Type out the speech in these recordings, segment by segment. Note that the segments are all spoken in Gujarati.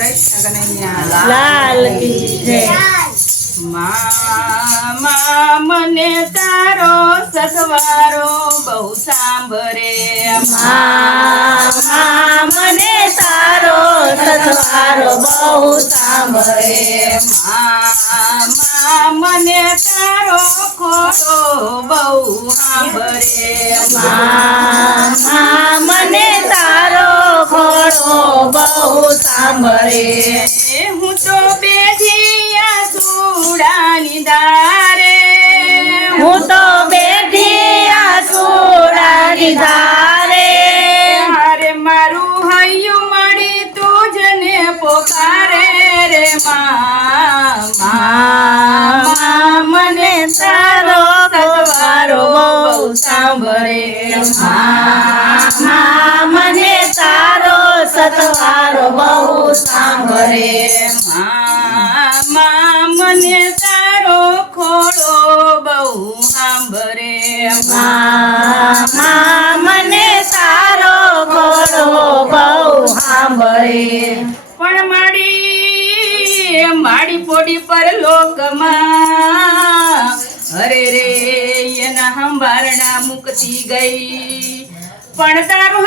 કૃષ્ણ કનૈયા લાલ કી જય। મા મને તારો સથવારો બહુ સાંભળે મા મને તારો સથવારો બહુ સાંભળે। મા મને તારો ખોટો બહુ સાંભળે મા મને તારો ખોટો બહુ સાંભળે। હું તો બેઠી આસુડાની દારે હું તો બેઠી આસુડાની ધારે। હારે મારું હૈયું મળી તુજને પોકારે રે મા મને તારો સથવારો બહુ સાંભળે મા મને તારો સથવારો બહુ સાંભળે। મા મને તારો ખોડો બહુ સાંભળે મા મને તારો ખોડો બહુ સાંભળે। પણ માડી પોડી પર લોકમાં અરે રે એના હંભારણા મુકતી ગઈ પણ તારું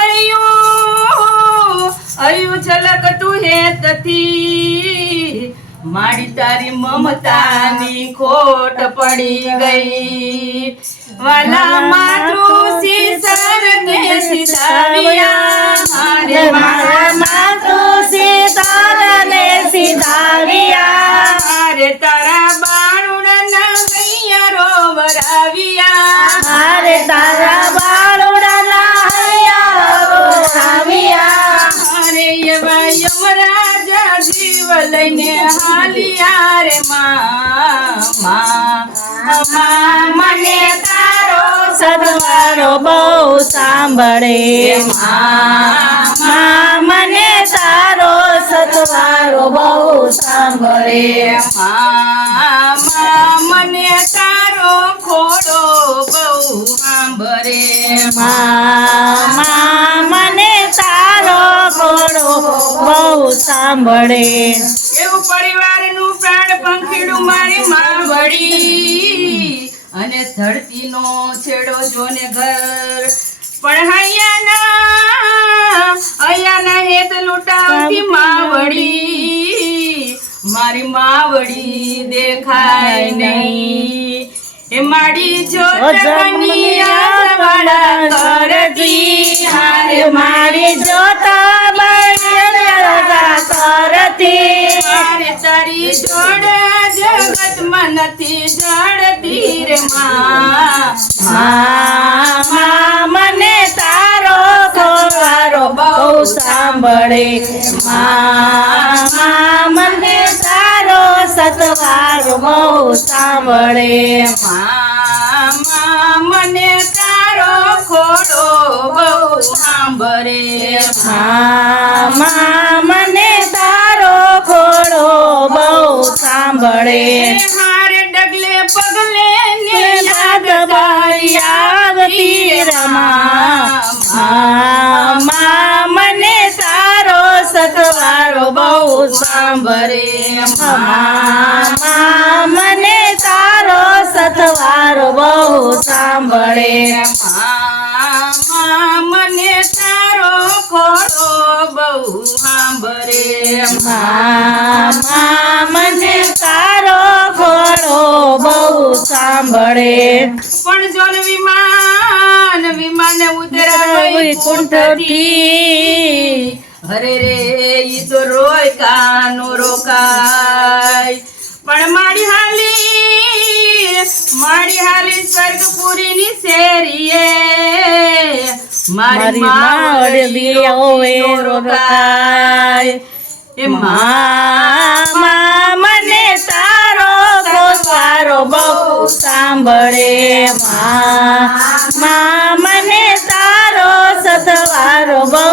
હૈયું છલકતું હેતથી માડી તારી મમતાની ખોટ પડી ગઈ વાલા માતૃશ્રી સરગે સીધાવ્યા રે મારા માતૃશ્રી તારને સીધાવ્યા। રે તારા બાળુડાના હૈયા રોવરાવ્યા અરે તારા બાળુડાના હૈયા રોવરાવ્યા। અરે એવા યમરાજા જીવ લઈને હાલિયા રે મા મને તારો સથવારો બહુ સાંભળે મા મને તારો સથવારો બહુ સાંભળે। મા મને તારો ખોડો બહુ સાંભળે મા મને તારો ખોડો બહુ સાંભળે। એવું પરિવારનું પ્રાણ પંખીડું મારી માં વળી અને ધરતીનો છેડો જોને ઘર પણ હૈયાના હેત લૂંટાવતી માવડી મારી માવડી દેખાય નહીં એ માડી જોત બનિયા કરતી હારે મારી જોતા કરતી હારે તારી જોડ જગતમાં નથી જડતી રે મા મને તારો ખોવારો બહુ સાંભળે મા મને તારો સથવારો બહુ સાંભળે। મને તારો ખોડો બહુ સાંભળે મા મને તારો ખોડો બહુ સાંભળે। હારે ડગલે પગલે ને યાદ બારી આવતી રમા મને તારો સથવારો બહુ સાંભળે મને તારો સથવારો બહુ સાંભળે। મને તારો ખોડો બહુ સાંભળે મને તારો ખોડો બહુ સાંભળે। પણ જોન વિમાન ઉતરાવી કુંઠથી અરે રે ઈ તો રોય કાનો રોકાય પણ મારી હાલી સ્વર્ગપુરીની શેરીએ મારી માવડી ઓવે રોકાય એ મા મને તારો ખોવારો બહુ સાંભળે મા મને તારો સથવારો બહુ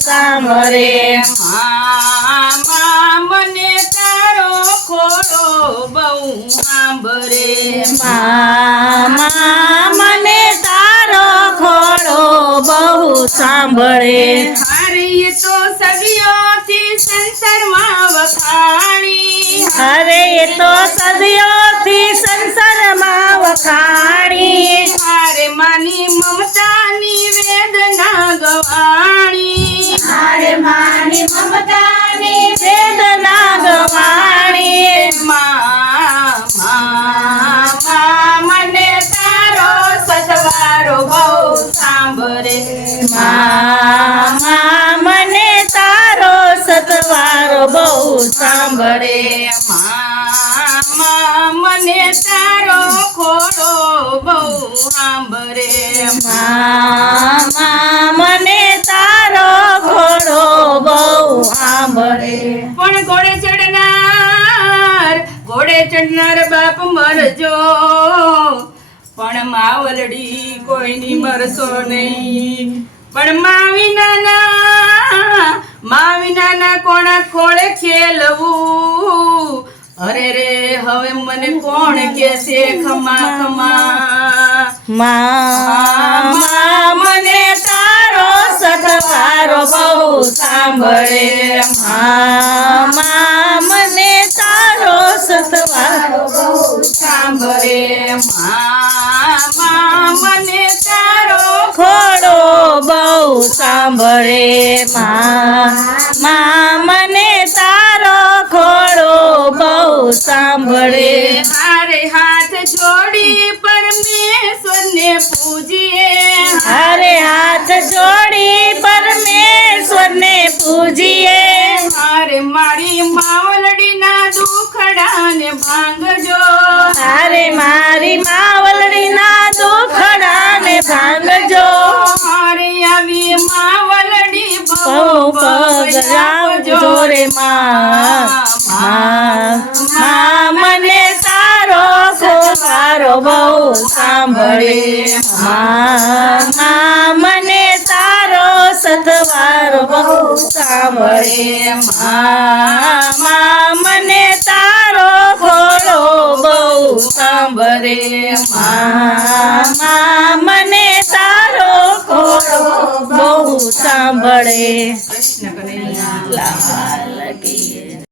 સાંભળે। મને તારો ખોડો બહુ સાંભળે મને તારો ખોડો બહુ સાંભળે। હારી તો સદીઓથી સંસારમાં વખાણી અરે એ તો સદીઓથી સંસારમાં વખાણી હારે માની મમતાની વેદના ગવાણી હારે માની મમતાની વેદના ગવાણી મા મને તારો સથવારો બહુ સાંભળે મા મને તારો સતવારો બહુ સાંભળે મા મને તારો ખોડો બહુ સાંભળે મા મને તારો ઘોડો બહુ સાંભળે પણ ઘોડે ચડનાર બાપ મરજો પણ માવલડી કોઈની મરશો નહીં પણ મા વિનાના કોણા ખોળે ખેલવું અરે રે હવે મને કોણ કહેશે ખમા ખમા મા મને તારો સતવારો બહુ સાંભળે મા મને તારો સતવારો બહુ સાંભળે મા મને તારો ઘોડો બહુ સાંભળે મા મને તારો ઘોડો બહુ સાંભળે હારે હાથ જોડી પરમેશ્વરને પૂજીએ હારે હાથ જોડી પરમેશ્વરને પૂજીએ હારે મારી માવલડીના દુખડાને ભાંગજો હારે મારી માવલડીના દુખડાને ભાંગજો હારે આવી માવલડી બહુ પગ લાવજો રે મા મને તારો સથવારો બહુ સાંભળે મા મને તારો સથવારો બહુ સાંભળે મા મને તારો ઘોડો બહુ સાંભળે મા મને તારો ઘોડો બહુ સાંભળે કૃષ્ણ કનૈયા લાલ કી